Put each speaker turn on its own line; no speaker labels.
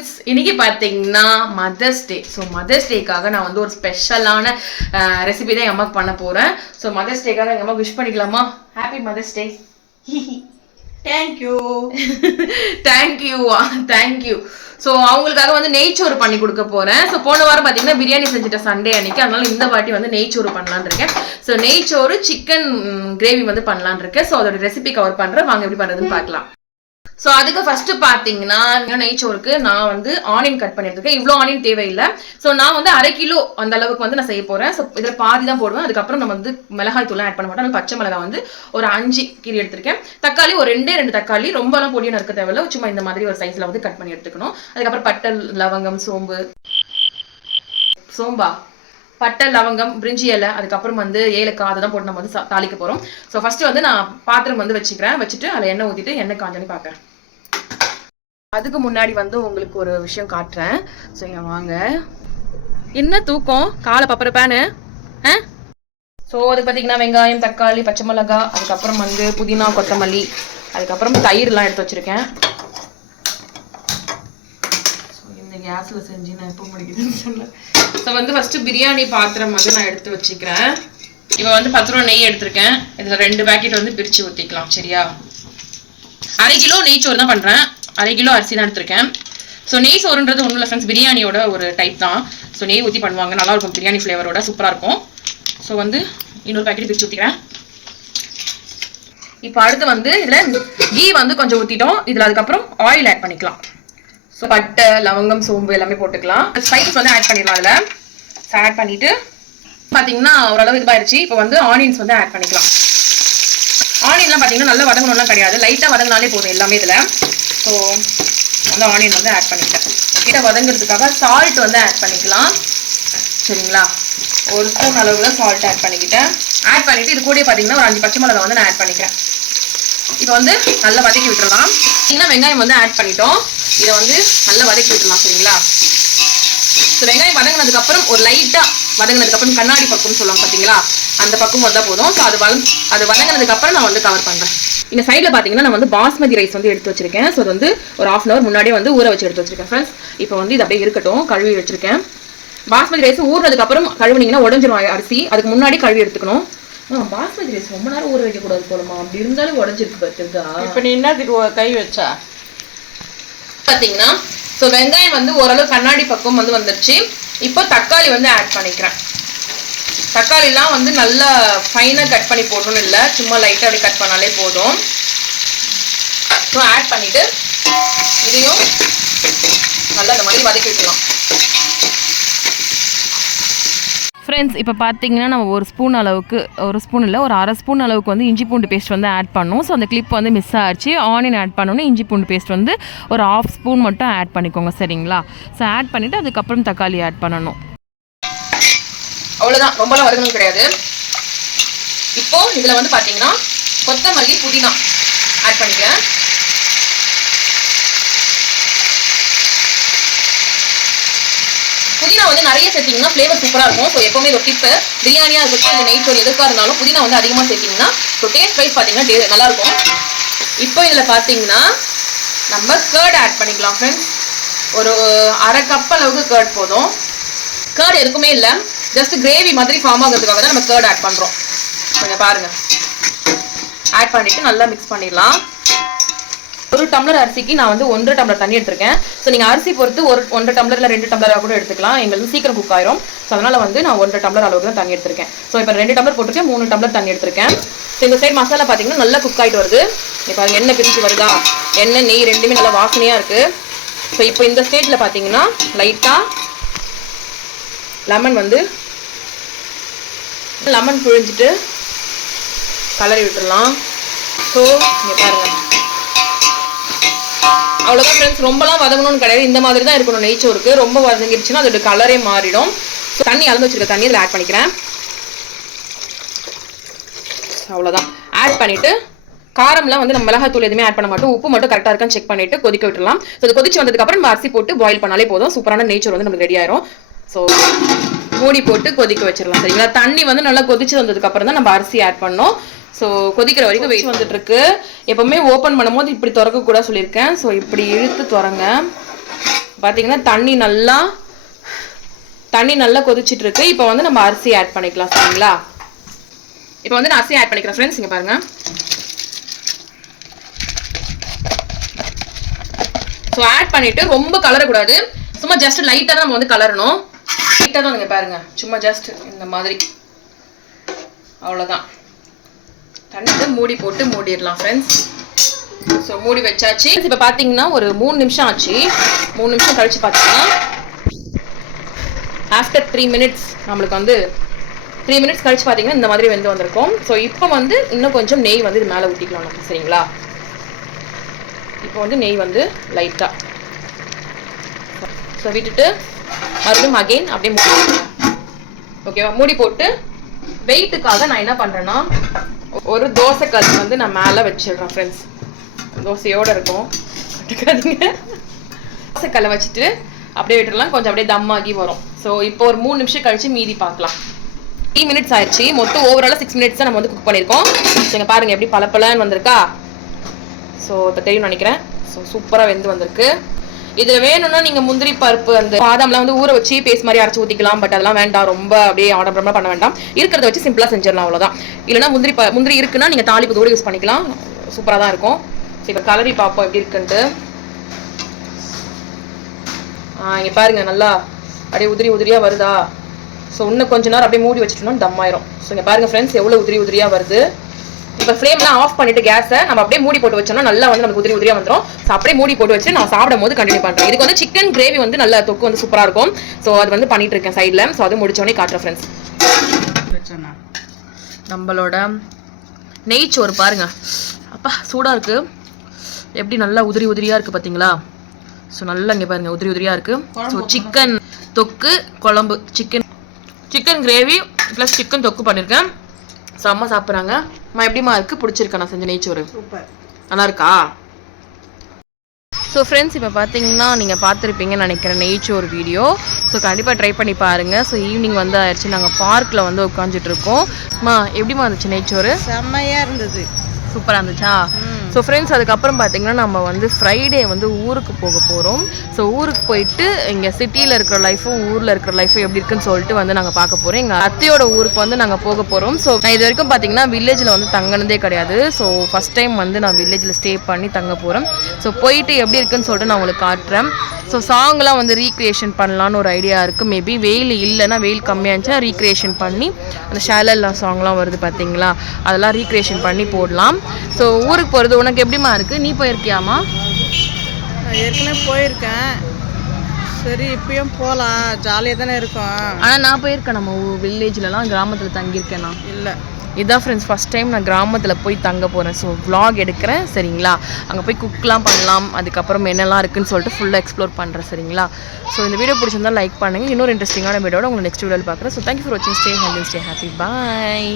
Friends இன்னைக்கு பார்த்தீங்கன்னா mothers day so mothers டேக்காக நான் வந்து ஒரு ஸ்பெஷலான ரெசிபி தான் எங்கள் அம்மாவுக்கு பண்ண போகிறேன் ஸோ மதர்ஸ் டேக்காக எங்கள் அம்மாவுக்கு விஷ் பண்ணிக்கலாமா? Happy mother's day
thank you
thank you thank you so அவங்களுக்காக வந்து நெய்ச்சோறு பண்ணி கொடுக்க போறேன். ஸோ போன வாரம் பார்த்தீங்கன்னா பிரியாணி செஞ்சுட்டேன் சண்டே அன்னைக்கு. அதனால இந்த வாட்டி வந்து நெய்ச்சோறு பண்ணலான்னு இருக்கேன். ஸோ நெய்ச்சோறு சிக்கன் கிரேவி வந்து பண்ணலான்னு இருக்கேன். ஸோ அதோட ரெசிபி கவர் பண்றேன். வாங்க எப்படி பண்றதுன்னு பார்க்கலாம் ஸோ அதுக்கு ஃபர்ஸ்ட் பார்த்தீங்கன்னா நெய்ச்சோருக்கு நான் வந்து ஆனியன் கட் பண்ணியிருக்கேன். இவ்வளோ ஆனியன் தேவையில்லை. ஸோ நான் வந்து அரை கிலோ அந்த அளவுக்கு வந்து நான் செய்ய போகிறேன் ஸோ இதில் பாதி தான் போடுவேன். அதுக்கப்புறம் நம்ம வந்து மிளகாய் தூள்லாம் ஆட் பண்ண மாட்டோம். பச்சை மிளகாய் வந்து ஒரு அஞ்சு கீரி எடுத்திருக்கேன். தக்காளி ஒரு ரெண்டே ரெண்டு தக்காளி. ரொம்பலாம் பொடியும் இருக்க தேவையில்ல. சும்மா இந்த மாதிரி ஒரு சைஸில் வந்து கட் பண்ணி எடுத்துக்கணும். அதுக்கப்புறம் பட்டை லவங்கம் சோம்பு. சோம்பா. பட்டை லவங்கம் பிரிஞ்சி இலை. அதுக்கப்புறம் வந்து ஏலக்காய் அதை தான் போட்டு நம்ம வந்து தாளிக்க போகிறோம் ஸோ ஃபஸ்ட்டு வந்து நான் பாத்திரம் வந்து வச்சுக்கிறேன். வச்சுட்டு அதில் எண்ணெய் ஊற்றிட்டு எண்ணெய் காஞ்சோன்னு பார்க்குறேன் அதுக்கு முன்னாடி வந்து உங்களுக்கு ஒரு விஷயம் காட்டுறேன். சரிங்க வாங்க. என்ன தூக்கம்? காலை பப்பரப்பான்னு ஆ? ஸோ அது பார்த்தீங்கன்னா வெங்காயம் தக்காளி பச்சை மிளகா அதுக்கப்புறம் வந்து புதினா கொத்தமல்லி அதுக்கப்புறம் தயிர்லாம் எடுத்து வச்சிருக்கேன். ஸோ இந்த கேஸில் செஞ்சு நான் எப்போ முடிக்குதுன்னு சொல்ல ஸோ வந்து ஃபஸ்ட்டு பிரியாணி பாத்திரம் வந்து நான் எடுத்து வச்சுக்கிறேன். இப்போ வந்து பத்து ரூபா நெய் எடுத்திருக்கேன். இதில் ரெண்டு பேக்கெட் வந்து பிரித்து ஊற்றிக்கலாம் சரியா? அரை கிலோ நெய்ச்சோறு தான் பண்ணுறேன் அரை கிலோ அரிசி தான் எடுத்திருக்கேன். ஸோ நெய் சோறுன்றது ஒன்றும் இல்லை ஃப்ரெண்ட்ஸ் பிரியாணியோட ஒரு டைப் தான். ஸோ நெய் ஊற்றி பண்ணுவாங்க. நல்லாயிருக்கும் பிரியாணி ஃப்ளேவரோட சூப்பராக இருக்கும். ஸோ வந்து இன்னொரு பேக்கெட் பிரித்து ஊற்றிக்கிறேன் இப்போ அடுத்து வந்து இதில் கீ வந்து கொஞ்சம் ஊற்றிட்டோம் இதில் அதுக்கப்புறம் ஆயில் ஆட் பண்ணிக்கலாம். ஸோ பட்டை லவங்கம் சோம்பு எல்லாமே போட்டுக்கலாம். ஸ்பைசஸ் வந்து ஆட் பண்ணிடலாம் அதில். ஸோ ஆட் பண்ணிவிட்டு பார்த்தீங்கன்னா ஓரளவு இதுவாகிடுச்சு இப்போ வந்து ஆனியன்ஸ் வந்து ஆட் பண்ணிக்கலாம். ஆனியன்லாம் பார்த்தீங்கன்னா நல்லா வதங்கணும்லாம் கிடையாது. லைட்டாக வதங்கினாலே போதும் எல்லாமே இதில். ஸோ அந்த ஆனியன் வந்து ஆட் பண்ணிக்கிட்டேன். கிட்ட வதங்குறதுக்காக சால்ட் வந்து ஆட் பண்ணிக்கலாம். சரிங்களா? ஒரு ஸ்பூன் அளவில் சால்ட் ஆட் பண்ணிக்கிட்டேன். ஆட் பண்ணிவிட்டு இது கூட பார்த்தீங்கன்னா ஒரு அஞ்சு பச்சை மிளகா வந்து நான் ஆட் பண்ணிக்கிறேன். இப்போ வந்து நல்லா வதக்கி விட்டுறலாம். பார்த்தீங்கன்னா வெங்காயம் வந்து ஆட் பண்ணிட்டோம். இதை வந்து நல்லா வதக்கி விட்டுறலாம் சரிங்களா? ஸோ வெங்காயம் வதங்கினதுக்கப்புறம் ஒரு லைட்டாக வதங்கினதுக்கப்புறம் கண்ணாடி பக்கம் சொல்லுவாங்க பார்த்தீங்களா அந்த பக்கம் வந்தால் போதும். ஸோ அது வத அது வதங்கினதுக்கப்புறம் நான் வந்து கவர் பண்ணுறேன் இந்த சைடில் பார்த்தீங்கன்னா நான் வந்து பாஸ்மதி ரைஸ் வந்து எடுத்து வச்சிருக்கேன். ஸோ அது வந்து ஒரு ஆஃப் அன் அவர் முன்னாடியே வந்து ஊற வச்சு எடுத்து வச்சிருக்கேன் ஃப்ரெண்ட்ஸ் இப்போ வந்து இது அப்படியே இருக்கட்டும். கழுவி வச்சிருக்கேன். பாஸ்மதி ரைஸ் ஊறினதுக்கு அப்புறம் கழுவுனீங்கன்னா உடஞ்சிரும் அரிசி. அதுக்கு முன்னாடி கழுவி எடுத்துக்கணும். பாஸ்மதி ரைஸ் ரொம்ப நேரம் ஊற வைக்கக்கூடாது போலமா அப்படி இருந்தாலும் உடஞ்சிருக்கு பார்த்துருக்கா?
இப்போ நீ ஒ- கை வச்சா?
பார்த்தீங்கன்னா ஸோ வெங்காயம் வந்து ஓரளவு கண்ணாடி பக்கம் வந்து வந்துருச்சு. இப்போ தக்காளி வந்து ஆட் பண்ணிக்கிறேன். தக்காளிலாம் வந்து நல்லா ஃபைனாக கட் பண்ணி போடணும்னு இல்லை. சும்மா லைட்டாக அப்படி கட் பண்ணாலே போதும். ஸோ ஆட் பண்ணிவிட்டு இதையும் நல்லா இந்த மாதிரி வதக்கி விட்டுலாம். ஃப்ரெண்ட்ஸ் இப்போ பார்த்தீங்கன்னா நம்ம ஒரு ஸ்பூன் அளவுக்கு ஒரு ஸ்பூன் இல்லை ஒரு அரை ஸ்பூன் அளவுக்கு வந்து இஞ்சி பூண்டு பேஸ்ட் வந்து ஆட் பண்ணோம். ஸோ அந்த கிளிப் வந்து மிஸ் ஆச்சு. ஆனியன் ஆட் பண்ணோன்னே இஞ்சி பூண்டு பேஸ்ட் வந்து ஒரு ஆஃப் ஸ்பூன் மட்டும் ஆட் பண்ணிக்கோங்க சரிங்களா? ஸோ ஆட் பண்ணிவிட்டு அதுக்கப்புறம் தக்காளி ஆட் பண்ணணும். அவ்வளோதான் ரொம்பலாம் வதங்கணும் கிடையாது. இப்போ இதில் வந்து பார்த்தீங்கன்னா கொத்தமல்லி புதினா ஆட் பண்ணிக்கிறேன். புதினா வந்து நிறைய சேர்த்தீங்கன்னா ஃப்ளேவர் சூப்பராக இருக்கும். ஸோ எப்போவுமே ஒரு டிப்பு பிரியாணியாக இருக்கட்டும் இல்லை நெய் சோறு எதுக்காக இருந்தாலும் புதினா வந்து அதிகமாக சேர்த்தீங்கன்னா ஸோ டேஸ்ட் வைஸ் பார்த்தீங்கன்னா டே இப்போ இதில் பார்த்தீங்கன்னா நம்ம கேர்ட் ஆட் பண்ணிக்கலாம் ஃப்ரெண்ட்ஸ் ஒரு அரை கப் அளவுக்கு கேர்ட் போதும். கேர்ட் எதுக்குமே இல்லை. ஜஸ்ட் கிரேவி மாதிரி ஃபார்ம் ஆகிறதுக்காக தான் நம்ம கேர்ட் ஆட் பண்ணுறோம் கொஞ்சம் பாருங்கள் ஆட் பண்ணிவிட்டு நல்லா மிக்ஸ் பண்ணிடலாம். ஒரு டம்ளர் அரிசிக்கு நான் வந்து ஒன்றரை டம்ளர் தண்ணி எடுத்திருக்கேன். ஸோ நீங்கள் அரிசி பொறுத்து ஒரு ஒன்றரை டம்ளரில் ரெண்டு டம்ளராக கூட எடுத்துக்கலாம். எங்களுக்கு சீக்கிரம் குக் ஆயிரும். ஸோ அதனால் வந்து நான் ஒன்றரை டம்ளர் அளவுக்கு தான் தண்ணி எடுத்திருக்கேன். ஸோ இப்போ ரெண்டு டம்ளர் போட்டிருக்கேன் மூணு டம்ளர் தண்ணி எடுத்திருக்கேன். ஸோ இந்த சைடு மசாலா பார்த்தீங்கன்னா நல்லா குக் ஆகிட்டு வருது. இப்போ அது எண்ணெய் பிரிஞ்சு வருதா? எண்ணெய் நெய் ரெண்டுமே நல்லா வாசனையாக இருக்குது ஸோ இப்போ இந்த ஸ்டேஜில் பார்த்தீங்கன்னா லைட்டாக லெமன் வந்து லெமன் புழிஞ்சிட்டு கலரி விட்டுடலாம். ஸோ இங்கே பாருங்கள் அவ்வளோதான் ஃப்ரெண்ட்ஸ் ரொம்பலாம் வதங்கணும்னு கிடையாது. இந்த மாதிரி தான் இருக்கணும் நெய்ச்சோருக்கு ரொம்ப வதங்கிருச்சுன்னா அதோட கலரே மாறிடும். ஸோ தண்ணி அளந்து வச்சிருக்க தண்ணி இதில் ஆட் பண்ணிக்கிறேன். அவ்வளோதான் ஆட் பண்ணிவிட்டு காரம்லாம் வந்து நம்ம மிளகாத்தூள் எதுவுமே ஆட் பண்ண மாட்டோம். உப்பு மட்டும் கரெக்டாக இருக்கான்னு செக் பண்ணிட்டு கொதிக்க விட்டுலாம் ஸோ அது கொதிச்சு வந்ததுக்கப்புறம் நம்ம அரிசி போட்டு பாயில் பண்ணாலே போதும். சூப்பரான நேச்சர் வந்து நமக்கு ரெடி ஆயிரும். ஸோ மூடி போட்டு கொதிக்க வச்சிடலாம் சரிங்களா? தண்ணி வந்து நல்லா கொதிச்சு வந்ததுக்கப்புறம் தான் நம்ம அரிசி ஆட் பண்ணோம் ஸோ கொதிக்கிற வரைக்கும் வெயிட் வந்துட்டு இருக்கு எப்பவுமே ஓப்பன் பண்ணும்போது இப்படி திறக்க கூட சொல்லியிருக்கேன். ஸோ இப்படி இழுத்து திறங்க. பார்த்தீங்கன்னா தண்ணி நல்லா தண்ணி நல்லா கொதிச்சுட்டு இருக்கு இப்போ வந்து நம்ம அரிசி ஆட் பண்ணிக்கலாம் சரிங்களா? இப்போ வந்து நான் அரிசி ஆட் பண்ணிக்கிறேன் ஃப்ரெண்ட்ஸ் இங்கே பாருங்க. ஸோ ஆட் பண்ணிட்டு ரொம்ப கலரக்கூடாது. சும்மா ஜஸ்ட் லைட்டாக தான் நம்ம வந்து கலரணும். லைட்டாக தான் நீங்கள் பாருங்க. சும்மா ஜஸ்ட் இந்த மாதிரி. அவ்வளோதான் தண்ணியை மூடி போட்டு மூடிடலாம் ஃப்ரெண்ட்ஸ் ஸோ மூடி வச்சாச்சு. இப்போ பார்த்தீங்கன்னா ஒரு மூணு நிமிஷம் ஆச்சு. மூணு நிமிஷம் கழிச்சு பார்த்தீங்கன்னா ஆஃப்டர் த்ரீ மினிட்ஸ் நம்மளுக்கு வந்து த்ரீ மினிட்ஸ் கழிச்சு பார்த்தீங்கன்னா இந்த மாதிரி வெந்து வந்திருக்கும். ஸோ இப்போ வந்து இன்னும் கொஞ்சம் நெய் வந்து இது மேலே ஊற்றிக்கலாம் நம்ம சரிங்களா? இப்போ வந்து நெய் வந்து லைட்டாக ஸோ விட்டுட்டு மறுபடியும் அகெயின் அப்படியே மூடி ஓகேவா மூடி போட்டு வெயிட்டுக்காக நான் என்ன பண்ணுறேன்னா ஒரு தோசைக்கல் வந்து நான் மேலே வச்சிடுறேன் ஃப்ரெண்ட்ஸ் தோசையோடு இருக்கும். கட்டுக்காதீங்க. தோசைக்கல்லை வச்சுட்டு அப்படியே விட்டுடலாம் கொஞ்சம் அப்படியே தம் ஆகி வரும். ஸோ இப்போ ஒரு மூணு நிமிஷம் கழிச்சு மீதி பார்க்கலாம். த்ரீ மினிட்ஸ் ஆயிடுச்சு. மொத்தம் ஓவராலாக சிக்ஸ் மினிட்ஸ் தான் நம்ம வந்து குக் பண்ணியிருக்கோம். நீங்கள் பாருங்கள் எப்படி எப்படி பலன்னு வந்திருக்கா? ஸோ இப்போ தெரியும் நினைக்கிறேன். ஸோ சூப்பராக வெந்து வந்திருக்கு. இதுல வேணும்னா நீங்கள் முந்திரி பருப்பு அந்த பாதாம்லாம் வந்து ஊற வச்சு பேஸ்ட் மாதிரி அரைச்சி ஊற்றிக்கலாம் பட் அதெல்லாம் வேண்டாம். ரொம்ப அப்படியே ஆடம்பரமாக பண்ண வேண்டாம். இருக்கிறத வச்சு சிம்பிளாக செஞ்சிடலாம் அவ்வளவுதான். இல்லைனா முந்திரி ப முந்திரி இருக்குன்னா நீங்கள் தாளிப்பு கூட யூஸ் பண்ணிக்கலாம். சூப்பராக தான் இருக்கும். ஸோ இப்போ கலரி பார்ப்போம் எப்படி இருக்குன்ட்டு. இங்கே பாருங்க. நல்லா அப்படியே உதிரி உதிரியாக வருதா? ஸோ இன்னும் கொஞ்ச நேரம் அப்படியே மூடி வச்சுட்டோம்னா தம் ஆயிரும். ஸோ இங்கே பாருங்க ஃப்ரெண்ட்ஸ் எவ்வளோ உதிரி உதிரியாக வருது? இப்போ ஃப்ளேம்லாம் ஆஃப் பண்ணிட்டு கேஸை நம்ம அப்படியே மூடி போட்டு வச்சோம்னா நல்லா வந்து நமக்கு உதிரி உதிரியாக வந்துடும் ஸோ அப்படியே மூடி போட்டு வச்சு நான் சாப்பிடும் போது கண்டினியூ பண்ணுறேன் இதுக்கு வந்து சிக்கன் கிரேவி வந்து நல்ல தொக்கு வந்து சூப்பராக இருக்கும். ஸோ அது வந்து பண்ணிட்டு இருக்கேன் சைடில் ஸோ அது முடிச்சோடனே காட்டுறேன் ஃப்ரெண்ட்ஸ் நம்மளோட நெய் சோறு பாருங்க. அப்பா சூடாக இருக்கு. எப்படி நல்லா உதிரி உதிரியாக இருக்கு பார்த்தீங்களா ஸோ நல்லா இங்கே பாருங்க உதிரி உதிரியாக இருக்கு. ஸோ சிக்கன் தொக்கு குழம்பு chicken chicken gravy plus chicken தொக்கு பண்ணியிருக்கேன் செம்ம சாப்பிட்றாங்க. அம்மா எப்படிம்மா இருக்கு? பிடிச்சிருக்கா நான் செஞ்ச நெய்ச்சோறு
சூப்பர்.
நல்லா இருக்கா? ஸோ ஃப்ரெண்ட்ஸ் இப்போ பார்த்தீங்கன்னா நீங்கள் பார்த்துருப்பீங்கன்னு நினைக்கிறேன் நெய்ச்சோறு வீடியோ ஸோ கண்டிப்பாக ட்ரை பண்ணி பாருங்கள் ஸோ ஈவினிங் வந்து ஆயிடுச்சு நாங்கள் பார்க்கில் வந்து உட்காந்துட்டு இருக்கோம். அம்மா எப்படிம்மா இருந்துச்சு நெய்ச்சோறு
செம்மையா இருந்தது.
சூப்பராக இருந்துச்சா? ஸோ ஃப்ரெண்ட்ஸ் அதுக்கப்புறம் பார்த்தீங்கன்னா நம்ம வந்து ஃப்ரைடே வந்து ஊருக்கு போக போகிறோம் ஸோ ஊருக்கு போயிட்டு இங்கே சிட்டியில் இருக்கிற லைஃபும் ஊரில் இருக்கிற லைஃபும் எப்படி இருக்குன்னு சொல்லிட்டு வந்து நாங்கள் பார்க்க போகிறோம் எங்கள் அத்தையோட ஊருக்கு வந்து நாங்கள் போக போகிறோம் ஸோ நான் இது வரைக்கும் பார்த்தீங்கன்னா வில்லேஜில் வந்து தங்கினதே கிடையாது. ஸோ ஃபஸ்ட் டைம் வந்து நான் வில்லேஜில் ஸ்டே பண்ணி தங்க போகிறேன் ஸோ போயிட்டு எப்படி இருக்குன்னு சொல்லிட்டு நான் உங்களுக்கு காட்டுறேன். ஸோ சாங்லாம் வந்து ரீக்ரியேஷன் பண்ணலான்னு ஒரு ஐடியா இருக்குது மேபி வெயில் இல்லைன்னா வெயில் கம்மியாக இருந்துச்சுன்னா ரீக்ரியேஷன் பண்ணி அந்த ஷேலல்லா சாங்லாம் வருது பார்த்தீங்களா அதெல்லாம் ரீக்ரியேஷன் பண்ணி போடலாம். ஸோ ஊருக்கு போகிறது உனக்கு எப்படிம்மா இருக்குது நீ போயிருக்கியாமா
ஏற்கனவே போயிருக்கேன். சரி இப்பயும் போகலாம் ஜாலியாக தானே இருக்கும்.
ஆனால் நான் போயிருக்கேன் நம்ம வில்லேஜ்லலாம் கிராமத்தில் தங்கியிருக்கேன் நான்.
இல்லை.
இதான் ஃப்ரெண்ட்ஸ் ஃபஸ்ட் டைம் நான் கிராமத்தில் போய் தங்க போகிறேன் ஸோ vlog எடுக்கிறேன் சரிங்களா? அங்கே போய் குக்லாம் பண்ணலாம். அதுக்கப்புறம் என்னெல்லாம் இருக்குன்னு சொல்லிட்டு ஃபுல்லாக எக்ஸ்ப்ளோர் பண்ணுறேன் சரிங்களா? ஸோ இந்த வீடியோ பிடிச்சிருந்தா லைக் பண்ணுங்கள் இன்னொரு இன்ட்ரெஸ்டிங்கான வீடியோட உங்களை நெக்ஸ்ட் வீடியோவில் பார்க்குறேன். ஸோ தேங்க்யூ ஃபார் வாட்சிங் stay healthy stay happy bye